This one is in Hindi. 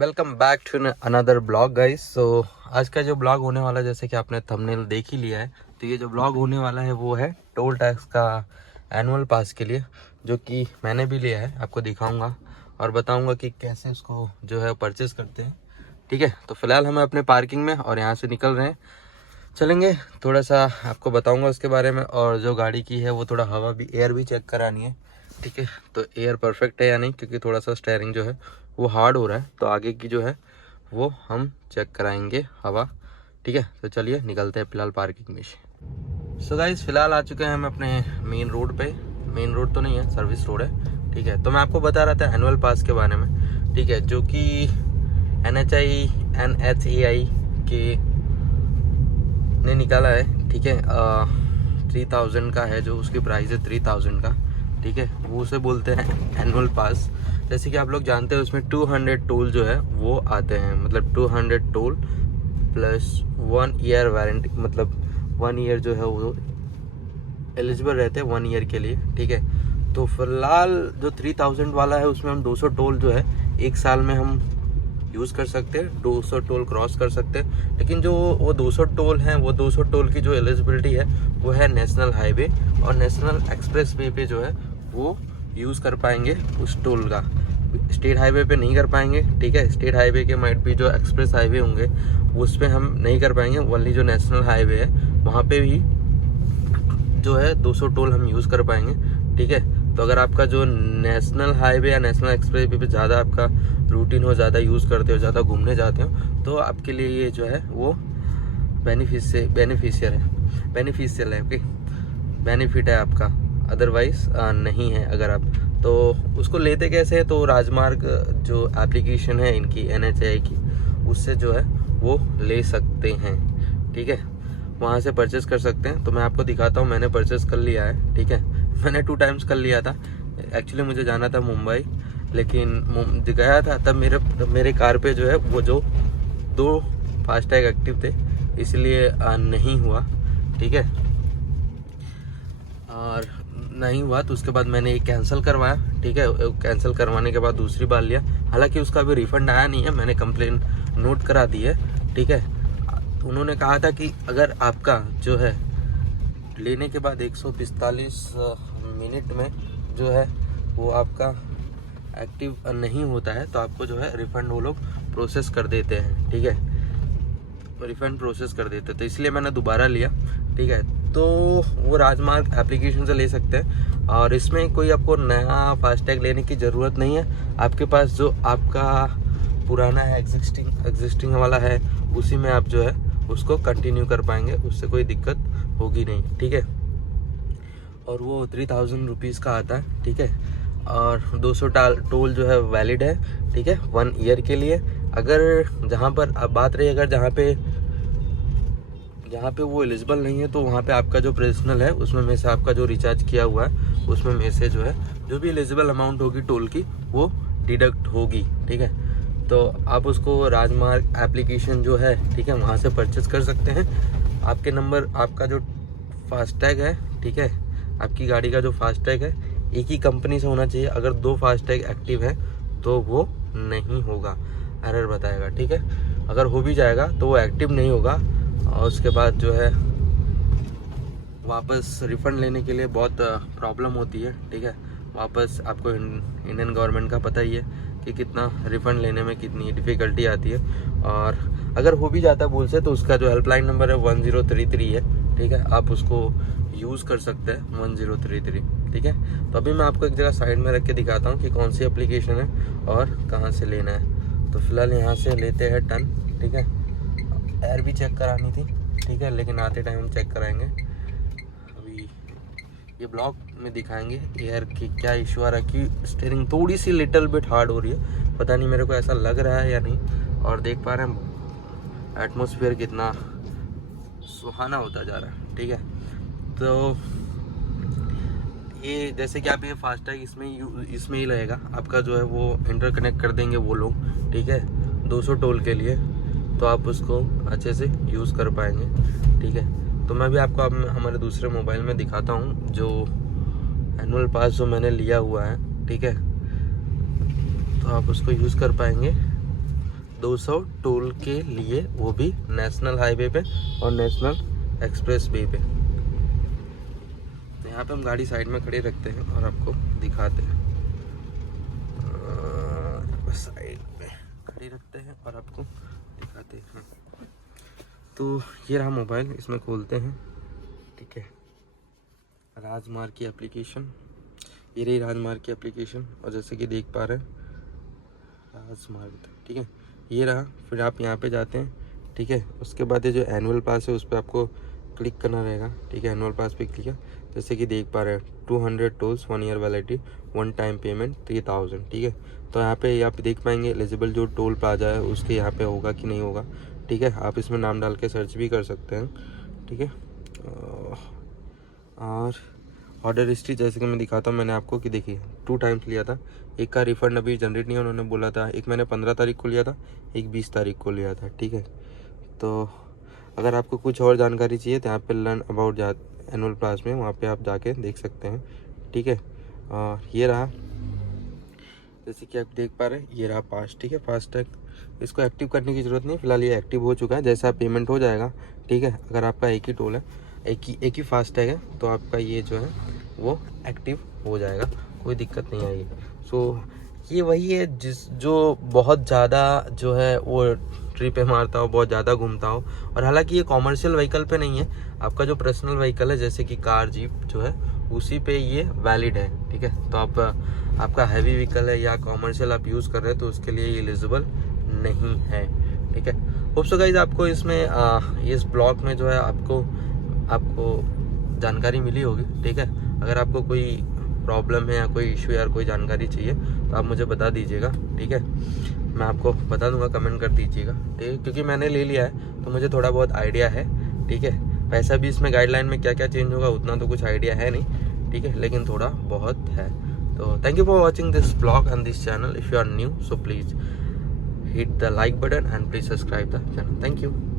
Welcome back to another blog guys. So आज का जो ब्लॉग होने वाला है, जैसे कि आपने थंबनेल देख ही लिया है, तो ये जो ब्लॉग होने वाला है वो है टोल टैक्स का एनुअल पास के लिए, जो कि मैंने भी लिया है। आपको दिखाऊंगा और बताऊंगा कि कैसे उसको जो है परचेस करते हैं। ठीक है, तो फिलहाल हम अपने पार्किंग में और यहाँ से निकल रहे हैं, चलेंगे। थोड़ा सा आपको बताऊंगा उसके बारे में, और जो गाड़ी की है वो थोड़ा हवा भी, एयर भी चेक करानी है। ठीक है, तो एयर परफेक्ट है या नहीं, क्योंकि थोड़ा सा स्टेयरिंग जो है वो हार्ड हो रहा है, तो आगे की जो है वो हम चेक कराएंगे हवा। ठीक है, तो चलिए निकलते हैं फिलहाल पार्किंग में से। सो गाइस, फिलहाल आ चुके हैं हम अपने मेन रोड पे। मेन रोड तो नहीं है, सर्विस रोड है। ठीक है, तो मैं आपको बता रहा था एनुअल पास के बारे में। ठीक है, जो कि NHAI के ने निकाला है। ठीक है, 3000 का है, जो उसकी प्राइस है 3000 का। ठीक है, वो उसे बोलते हैं एनुअल पास। जैसे कि आप लोग जानते हैं, उसमें 200 टोल जो है वो आते हैं, मतलब 200 टोल प्लस 1 ईयर वारंटी, मतलब 1 ईयर जो है वो एलिजिबल रहते हैं 1 ईयर के लिए। ठीक है, तो फिलहाल जो 3000 वाला है उसमें हम 200 टोल जो है 1 साल में हम यूज़ कर सकते हैं, 200 टोल क्रॉस कर सकते हैं। लेकिन जो वो 200 टोल हैं, वो 200 टोल की जो एलिजिबिलिटी है वो है नेशनल हाईवे और नेशनल एक्सप्रेस वे पे जो है वो यूज़ कर पाएंगे उस टोल का। स्टेट हाईवे पे नहीं कर पाएंगे। ठीक है, स्टेट हाईवे के माइट भी जो एक्सप्रेस हाईवे होंगे उस पर हम नहीं कर पाएंगे। ओनली जो नेशनल हाईवे है वहाँ पे भी जो है 200 टोल हम यूज़ कर पाएंगे। ठीक है, तो अगर आपका जो नेशनल हाईवे या नेशनल एक्सप्रेस वे पे ज़्यादा आपका रूटीन हो, ज़्यादा यूज़ करते हो, ज़्यादा घूमने जाते हो, तो आपके लिए ये जो है वो बेनिफिशियल है। ओके, बेनिफिट है आपका, अदरवाइज नहीं है। अगर आप तो उसको लेते कैसे है, तो राजमार्ग जो एप्लीकेशन है इनकी NHAI की, उससे जो है वो ले सकते हैं। ठीक है, वहाँ से परचेस कर सकते हैं। तो मैं आपको दिखाता हूँ, मैंने परचेस कर लिया है। ठीक है, मैंने 2 टाइम्स कर लिया था। एक्चुअली मुझे जाना था मुंबई, लेकिन गया था तब मेरे कार पे जो है वो जो 2 फास्टैग एक्टिव थे, इसलिए नहीं हुआ। ठीक है, और नहीं हुआ तो उसके बाद मैंने एक कैंसिल करवाया। ठीक है, कैंसिल करवाने के बाद दूसरी बार लिया। हालांकि उसका अभी रिफंड आया नहीं है, मैंने कंप्लेन नोट करा दी है। ठीक है, उन्होंने कहा था कि अगर आपका जो है लेने के बाद 145 मिनट में जो है वो आपका एक्टिव नहीं होता है, तो आपको जो है रिफंड वो लोग प्रोसेस कर देते हैं। ठीक है, रिफंड प्रोसेस कर देते, तो इसलिए मैंने दोबारा लिया। ठीक है, तो वो राजमार्ग एप्लीकेशन से ले सकते हैं, और इसमें कोई आपको नया फास्टैग लेने की ज़रूरत नहीं है। आपके पास जो आपका पुराना है, एग्जिस्टिंग वाला है, उसी में आप जो है उसको कंटिन्यू कर पाएंगे, उससे कोई दिक्कत होगी नहीं। ठीक है, और वो 3000 रुपीज़ का आता है। ठीक है, और 200 टोल जो है वैलिड है। ठीक है, 1 ईयर के लिए। अगर जहाँ पर अब बात रही, अगर जहाँ पे वो एलिजिबल नहीं है, तो वहाँ पे आपका जो पर्सनल है उसमें में से आपका जो रिचार्ज किया हुआ है उसमें में से जो है जो भी एलिजिबल अमाउंट होगी टोल की वो डिडक्ट होगी। ठीक है, तो आप उसको राजमार्ग एप्लीकेशन जो है, ठीक है, वहाँ से परचेस कर सकते हैं। आपके नंबर, आपका जो फास्टैग है, ठीक है, आपकी गाड़ी का जो फास्टैग है एक ही कंपनी से होना चाहिए। अगर 2 फास्टैग एक्टिव है तो वो नहीं होगा, एरर बताएगा। ठीक है, अगर हो भी जाएगा तो वो एक्टिव नहीं होगा, और उसके बाद जो है वापस रिफ़ंड लेने के लिए बहुत प्रॉब्लम होती है। ठीक है, वापस आपको इंडियन गवर्नमेंट का पता ही है कि कितना रिफ़ंड लेने में कितनी डिफ़िकल्टी आती है। और अगर हो भी जाता है भूल से, तो उसका जो हेल्पलाइन नंबर है 1033 है। ठीक है, आप उसको यूज़ कर सकते हैं 1033। ठीक है, तो अभी मैं आपको एक जगह साइड में रख के दिखाता हूँ कि कौन सी एप्लीकेशन है और कहाँ से लेना है। तो फिलहाल यहाँ से लेते हैं टर्न। ठीक है, एयर भी चेक करानी थी। ठीक है, लेकिन आते टाइम हम चेक कराएंगे। अभी ये ब्लॉग में दिखाएंगे एयर की क्या इशू आ रहा है, कि स्टीयरिंग थोड़ी सी लिटिल बिट हार्ड हो रही है। पता नहीं, मेरे को ऐसा लग रहा है या नहीं। और देख पा रहे हैं एटमॉस्फेयर कितना सुहाना होता जा रहा है। ठीक है, तो ये जैसे कि आप ये फास्टैग इसमें ही लगेगा आपका, जो है वो इंटरकनेक्ट कर देंगे वो लोग। ठीक है, 200 टोल के लिए, तो आप उसको अच्छे से यूज़ कर पाएंगे। ठीक है, तो मैं भी आपको अब हमारे दूसरे मोबाइल में दिखाता हूँ जो एनुअल पास जो मैंने लिया हुआ है। ठीक है, तो आप उसको यूज़ कर पाएंगे। 200 टोल के लिए, वो भी नेशनल हाईवे पे और नेशनल एक्सप्रेस वे पे। तो यहाँ पे हम गाड़ी साइड में खड़े रखते हैं और आपको दिखाते हैं। साइड में खड़ी रखते हैं और आपको दिखाते हैं। तो ये रहा मोबाइल, इसमें खोलते हैं, ठीक है। राजमार्ग की एप्लीकेशन, ये रही राजमार्ग की एप्लीकेशन, और जैसे कि देख पा रहे हैं राजमार्ग, ठीक है, ये रहा। फिर आप यहाँ पे जाते हैं, ठीक है। उसके बाद ये जो एनुअल पास है उस पर आपको क्लिक करना रहेगा, ठीक है। एनुअल पास पे क्लिक है, जैसे कि देख पा रहे हैं 200 tolls, 1 year validity, 1 time payment 3000, ठीक है। तो यहाँ पे आप देख पाएंगे एलिजिबल जो टोल प्लाजा है उसके यहाँ पे होगा कि नहीं होगा, ठीक है। आप इसमें नाम डाल के सर्च भी कर सकते हैं, ठीक है। और ऑर्डर हिस्ट्री जैसे कि मैं दिखाता हूँ, मैंने आपको कि देखिए 2 टाइम्स लिया था। एक का रिफ़ंड अभी जनरेट नहीं है, उन्होंने बोला था। एक मैंने 15 तारीख को लिया था, एक 20 तारीख को लिया था, ठीक है। तो अगर आपको कुछ और जानकारी चाहिए तो यहाँ पे लर्न अबाउट एनुअल पास में, वहाँ पे आप जाके देख सकते हैं, ठीक है। और ये रहा, जैसे कि आप देख पा रहे हैं, ये रहा पास, ठीक है। फास्टैग इसको एक्टिव करने की ज़रूरत नहीं, फिलहाल ये एक्टिव हो चुका है। जैसा आप पेमेंट हो जाएगा, ठीक है, अगर आपका एक ही टोल है, एक ही फास्टैग है, तो आपका ये जो है वो एक्टिव हो जाएगा, कोई दिक्कत नहीं आएगी। सो ये वही है जो बहुत ज़्यादा जो है वो ट्रिप पे मारता हो, बहुत ज़्यादा घूमता हो। और हालांकि ये कॉमर्शियल व्हीकल पे नहीं है, आपका जो पर्सनल व्हीकल है जैसे कि कार, जीप जो है, उसी पे ये वैलिड है, ठीक है। तो आपका हैवी व्हीकल है या कॉमर्शियल आप यूज़ कर रहे हैं तो उसके लिए ये एलिजिबल नहीं है, ठीक है। होप सो गाइस आपको इसमें इस ब्लॉग में जो है आपको जानकारी मिली होगी, ठीक है। अगर आपको कोई प्रॉब्लम है या कोई इशू या कोई जानकारी चाहिए तो आप मुझे बता दीजिएगा, ठीक है। मैं आपको बता दूंगा, कमेंट कर दीजिएगा, ठीक है। क्योंकि मैंने ले लिया है तो मुझे थोड़ा बहुत आइडिया है, ठीक है। वैसा भी इसमें गाइडलाइन में क्या क्या चेंज होगा उतना तो कुछ आइडिया है नहीं, ठीक है, लेकिन थोड़ा बहुत है। तो thank you for watching this blog and this channel. If you are new so please hit the like button and please subscribe the channel. Thank you.